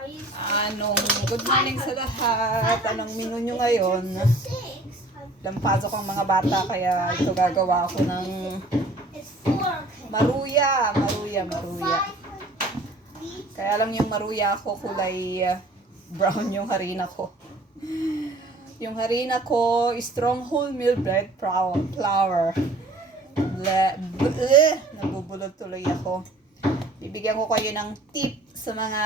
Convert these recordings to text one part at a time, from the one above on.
Good morning sa lahat. Anong menu nyo ngayon? Lampasok ang mga bata, kaya ito gagawa ako ng maruya. Kaya lang yung maruya ko kulay brown yung harina ko. Yung harina ko, strong wholemeal bread flour. Nabubulod tuloy ako. Bibigyan ko kayo ng tip sa mga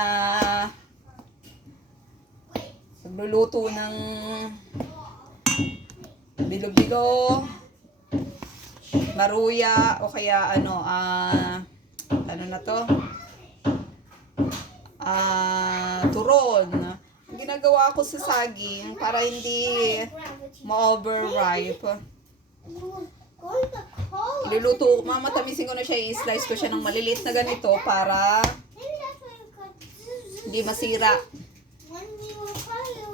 nagluluto ng bilo-bilo, maruya, o kaya turon. Ang ginagawa ko sa saging para hindi ma-overripe. Mamatamisin ko na siya, i-slice ko siya ng maliliit na ganito para hindi masira.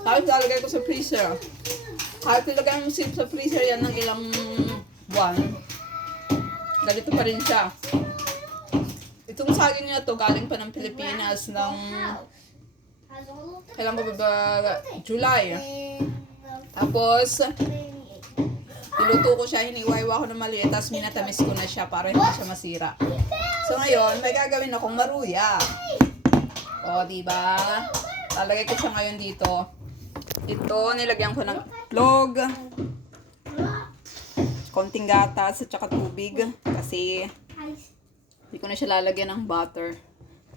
Tapos lalagay ko sa freezer. Kahit ilagay mo sa freezer yan ng ilang buwan, ganito pa rin siya. Itong saging na to galing pa ng Pilipinas ng kailan ba July. Tapos niluto ko siya, hiniwa-iwa ko ng maliit, tapos minatamis ko na siya para hindi siya masira. So ngayon, may gagawin akong maruya. O, diba? Lalagay ko siya ngayon dito. Ito, nilagyan ko ng itlog, konting gatas at saka tubig kasi hindi ko na siya lalagyan ng butter.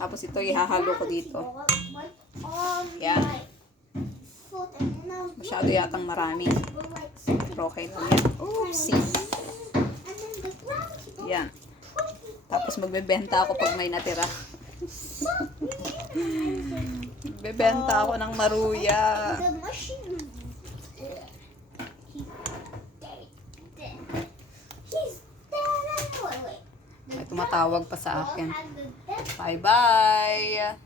Tapos ito, ihahalo ko dito. Yan. Masyado yatang marami. Pero okay lang yan. Oopsie. Yan. Tapos magbebenta ako pag may natira. Bebenta ako ng maruya. May tumatawag pa sa akin. Bye-bye!